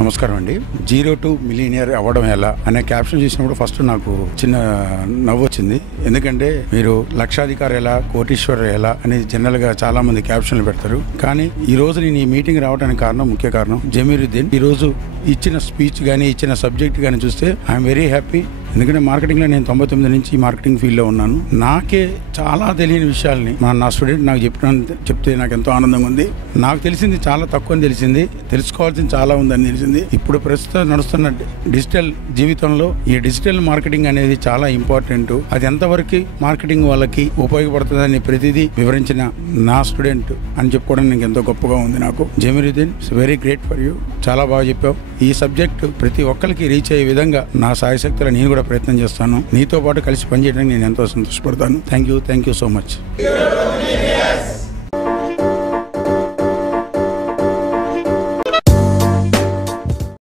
నమస్కారం అండి. 0 to millionaire అవ్వడం ఎలా అనే క్యాప్షన్ చూసినప్పుడు ఫస్ట్ నాకు చిన్న నవ్వు వచ్చింది. ఎందుకంటే మీరు లక్షాధికారి ఎలా, కోటీశ్వరు ఎలా అనేది జనరల్ గా చాలా మంది క్యాప్షన్లు పెడతారు. కానీ ఈ రోజు నేను ఈ మీటింగ్ రావడానికి ముఖ్య కారణం జమీరుద్దీన్. ఈ రోజు ఇచ్చిన స్పీచ్ గానీ, ఇచ్చిన సబ్జెక్ట్ గానీ చూస్తే ఐఎమ్ వెరీ హ్యాపీ. ఎందుకంటే మార్కెటింగ్ లో నేను 99 నుంచి మార్కెటింగ్ ఫీల్డ్ లో ఉన్నాను. నాకే చాలా తెలియని విషయాల్ని నా స్టూడెంట్ నాకు చెప్తే నాకు ఎంతో ఆనందంగా ఉంది. నాకు తెలిసింది చాలా తక్కువ అని తెలిసింది, తెలుసుకోవాల్సింది చాలా ఉందని తెలిసింది. ఇప్పుడు ప్రస్తుతం నడుస్తున్న డిజిటల్ జీవితంలో ఈ డిజిటల్ మార్కెటింగ్ అనేది చాలా ఇంపార్టెంట్. అది ఎంతవరకు మార్కెటింగ్ వాళ్ళకి ఉపయోగపడుతుందని ప్రతిదీ వివరించిన నా స్టూడెంట్ అని చెప్పుకోవడం నాకు ఎంతో గొప్పగా ఉంది. నాకు Zameeruddin very great for you. చాలా బాగా చెప్పావు. ఈ సబ్జెక్ట్ ప్రతి ఒక్కరికి రీచ్ అయ్యే విధంగా నా సాయశక్తులు నేను కూడా ప్రయత్నం చేస్తాను. నీతో పాటు కలిసి పనిచేయడానికి నేను ఎంతో సంతోషపడతాను. Thank you so much.